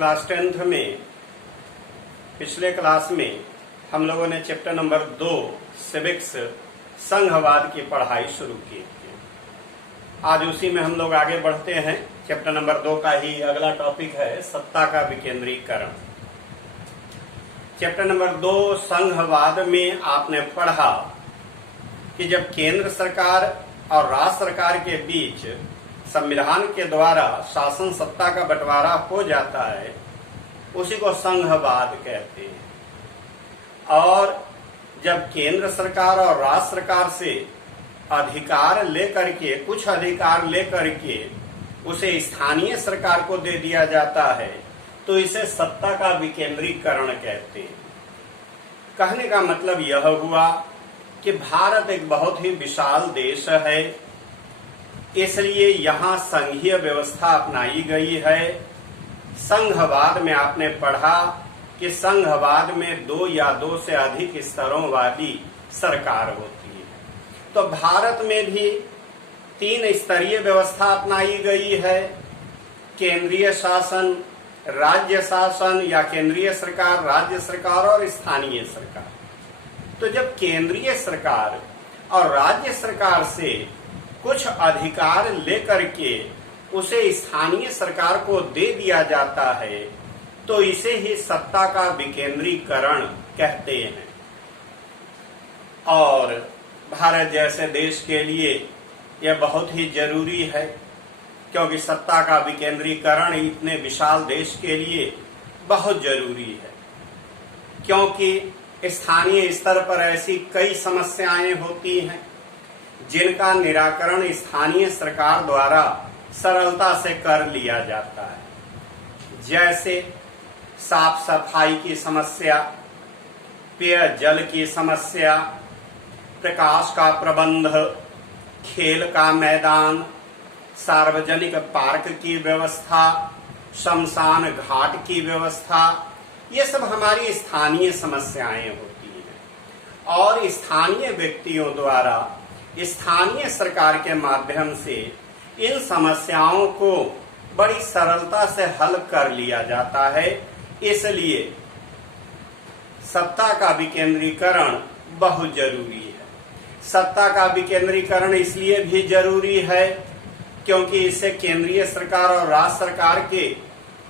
Class 10th में पिछले class में हम लोगों ने चैप्टर नंबर 2 सिविक्स संघवाद की पढ़ाई शुरू की थी। आज उसी में हम लोग आगे बढ़ते हैं। चैप्टर नंबर 2 का ही अगला टॉपिक है सत्ता का विकेंद्रीकरण। चैप्टर नंबर 2 संघवाद में आपने पढ़ा कि जब केंद्र सरकार और राज्य सरकार के बीच संविधान के द्वारा शासन सत्ता का बंटवारा हो जाता है, उसी को संघवाद कहते हैं। और जब केंद्र सरकार और राज्य सरकार से अधिकार लेकर के कुछ अधिकार लेकर के उसे स्थानीय सरकार को दे दिया जाता है, तो इसे सत्ता का विकेंद्रीकरण कहते हैं। कहने का मतलब यह हुआ कि भारत एक बहुत ही विशाल देश है, इसलिए यहाँ संघीय व्यवस्था अपनाई गई है। संघवाद में आपने पढ़ा कि संघवाद में 2 या 2 से अधिक स्तरों वाली सरकार होती है। तो भारत में भी 3 स्तरीय व्यवस्था अपनाई गई है, केंद्रीय शासन, राज्य शासन या केंद्रीय सरकार, राज्य सरकार और स्थानीय सरकार। तो जब केंद्रीय सरकार और राज्य सरकार से कुछ अधिकार लेकर के उसे स्थानीय सरकार को दे दिया जाता है, तो इसे ही सत्ता का विकेंद्रीकरण कहते हैं। और भारत जैसे देश के लिए यह बहुत ही जरूरी है, क्योंकि सत्ता का विकेंद्रीकरण इतने विशाल देश के लिए बहुत जरूरी है। क्योंकि स्थानीय स्तर पर ऐसी कई समस्याएं होती हैं जिनका निराकरण स्थानीय सरकार द्वारा सरलता से कर लिया जाता है। जैसे साफ सफाई की समस्या, पेयजल की समस्या, प्रकाश का प्रबंध, खेल का मैदान, सार्वजनिक पार्क की व्यवस्था, शमशान घाट की व्यवस्था, ये सब हमारी स्थानीय समस्याएं होती हैं। और स्थानीय व्यक्तियों द्वारा स्थानीय सरकार के माध्यम से इन समस्याओं को बड़ी सरलता से हल कर लिया जाता है। इसलिए सत्ता का विकेंद्रीकरण बहुत जरूरी है। सत्ता का विकेंद्रीकरण इसलिए भी जरूरी है क्योंकि इससे केंद्रीय सरकार और राज्य सरकार के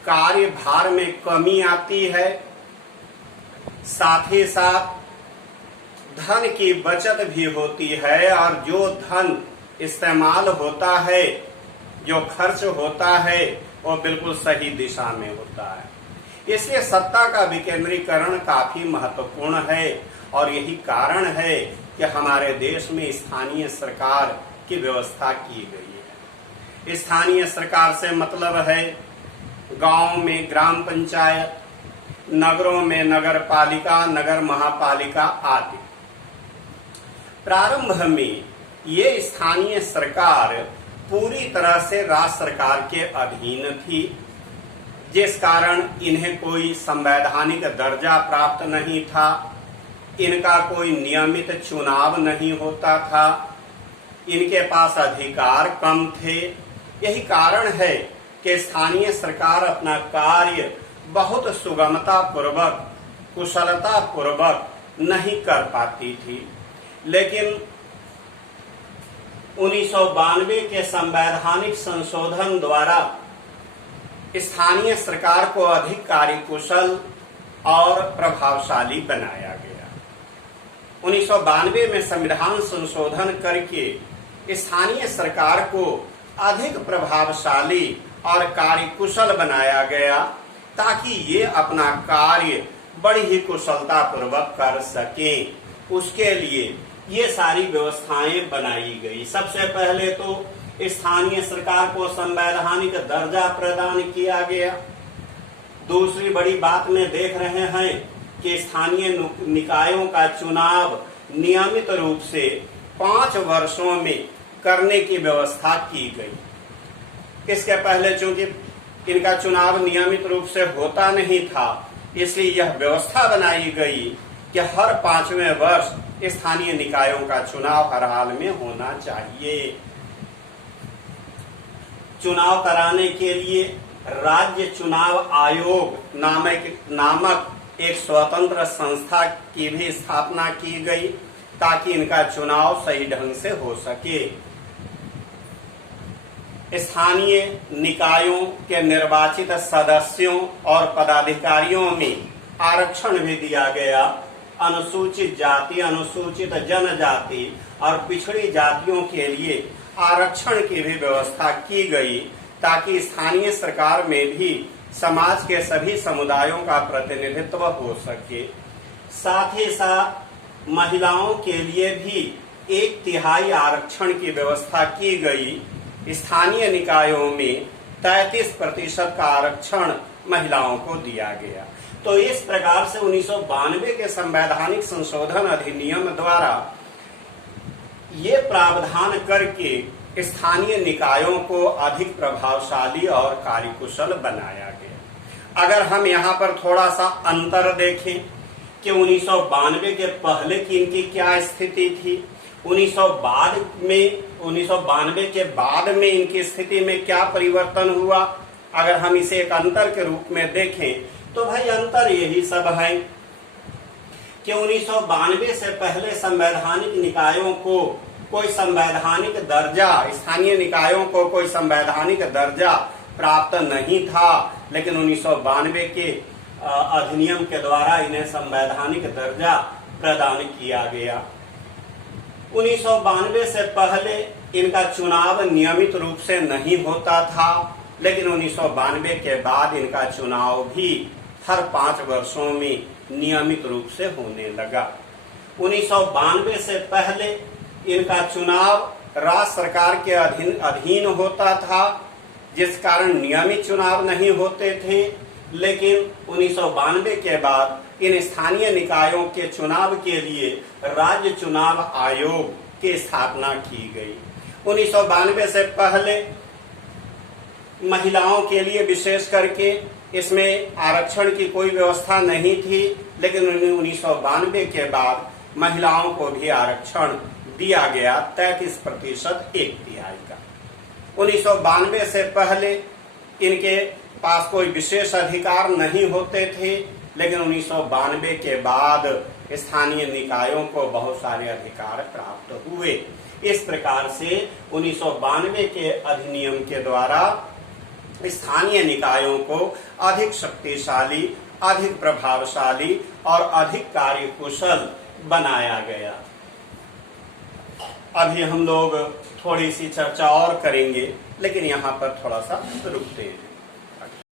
कार्यभार में कमी आती है। साथ ही साथ धन की बचत भी होती है, और जो धन इस्तेमाल होता है, जो खर्च होता है, वो बिल्कुल सही दिशा में होता है। इसलिए सत्ता का विकेंद्रीकरण काफी महत्वपूर्ण है, और यही कारण है कि हमारे देश में स्थानीय सरकार की व्यवस्था की गई है। स्थानीय सरकार से मतलब है गांव में ग्राम पंचायत, नगरों में नगर पालिका, नगर महापालिका आदि। प्रारंभ में ये स्थानीय सरकार पूरी तरह से राज्य सरकार के अधीन थी, जिस कारण इन्हें कोई संवैधानिक दर्जा प्राप्त नहीं था, इनका कोई नियमित चुनाव नहीं होता था, इनके पास अधिकार कम थे। यही कारण है कि स्थानीय सरकार अपना कार्य बहुत सुगमता पूर्वक, कुशलता पूर्वक नहीं कर पाती थी। लेकिन 1992 के संवैधानिक संशोधन द्वारा स्थानीय सरकार को अधिक कार्यकुशल और प्रभावशाली बनाया गया। 1992 में संविधान संशोधन करके स्थानीय सरकार को अधिक प्रभावशाली और कार्यकुशल बनाया गया, ताकि ये अपना कार्य बड़ी ही कुशलता पूर्वक कर सकें। उसके लिए ये सारी व्यवस्थाएं बनाई गई। सबसे पहले तो स्थानीय सरकार को संवैधानिक दर्जा प्रदान किया गया। दूसरी बड़ी बात में देख रहे हैं कि स्थानीय निकायों का चुनाव नियमित रूप से 5 वर्षों में करने की व्यवस्था की गई। इसके पहले चूंकि इनका चुनाव नियमित रूप से होता नहीं था, इसलिए यह व्यवस्था बनाई गई कि हर 5वें वर्ष स्थानीय निकायों का चुनाव हर हाल में होना चाहिए। चुनाव कराने के लिए राज्य चुनाव आयोग नामक एक स्वतंत्र संस्था की भी स्थापना की गई ताकि इनका चुनाव सही ढंग से हो सके। स्थानीय निकायों के निर्वाचित सदस्यों और पदाधिकारियों में आरक्षण भी दिया गया। अनुसूचित जाति, अनुसूचित जनजाति और पिछड़ी जातियों के लिए आरक्षण की भी व्यवस्था की गई ताकि स्थानीय सरकार में भी समाज के सभी समुदायों का प्रतिनिधित्व हो सके। साथ ही साथ महिलाओं के लिए भी 1/3 आरक्षण की व्यवस्था की गई। स्थानीय निकायों में 33% का आरक्षण महिलाओं को दिया गया। तो इस प्रकार से 1992 के संवैधानिक संशोधन अधिनियम द्वारा ये प्रावधान करके स्थानीय निकायों को अधिक प्रभावशाली और कार्यकुशल बनाया गया। अगर हम यहाँ पर थोड़ा सा अंतर देखें कि 1992 के पहले की इनकी क्या स्थिति थी, 1992 के बाद में इनकी स्थिति में क्या परिवर्तन हुआ, अगर हम इसे एक अंतर के रूप में देखें तो भाई अंतर यही सब है कि 1992 से पहले संवैधानिक निकायों को कोई संवैधानिक दर्जा, स्थानीय निकायों को कोई संवैधानिक दर्जा प्राप्त नहीं था, लेकिन 1992 के अधिनियम के द्वारा इन्हें संवैधानिक दर्जा प्रदान किया गया। 1992 से पहले इनका चुनाव नियमित रूप से नहीं होता था, लेकिन 1992 के बाद इनका चुनाव भी हर 5 वर्षों में नियमित रूप से होने लगा। 1992 से पहले इनका चुनाव राज्य सरकार के अधीन होता था, जिस कारण नियमित चुनाव नहीं होते थे, लेकिन 1992 के बाद इन स्थानीय निकायों के चुनाव के लिए राज्य चुनाव आयोग की स्थापना की गई। 1992 से पहले महिलाओं के लिए विशेष करके इसमें आरक्षण की कोई व्यवस्था नहीं थी, लेकिन 1992 के बाद महिलाओं को भी आरक्षण दिया गया 33%, 1/3 का। 1992 से पहले इनके पास कोई विशेष अधिकार नहीं होते थे, लेकिन 1992 के बाद स्थानीय निकायों को बहुत सारे अधिकार प्राप्त हुए। इस प्रकार से 1992 के अधिनियम के द्वारा स्थानीय निकायों को अधिक शक्तिशाली, अधिक प्रभावशाली और अधिक कार्यकुशल बनाया गया। अभी हम लोग थोड़ी सी चर्चा और करेंगे, लेकिन यहाँ पर थोड़ा सा रुकते हैं।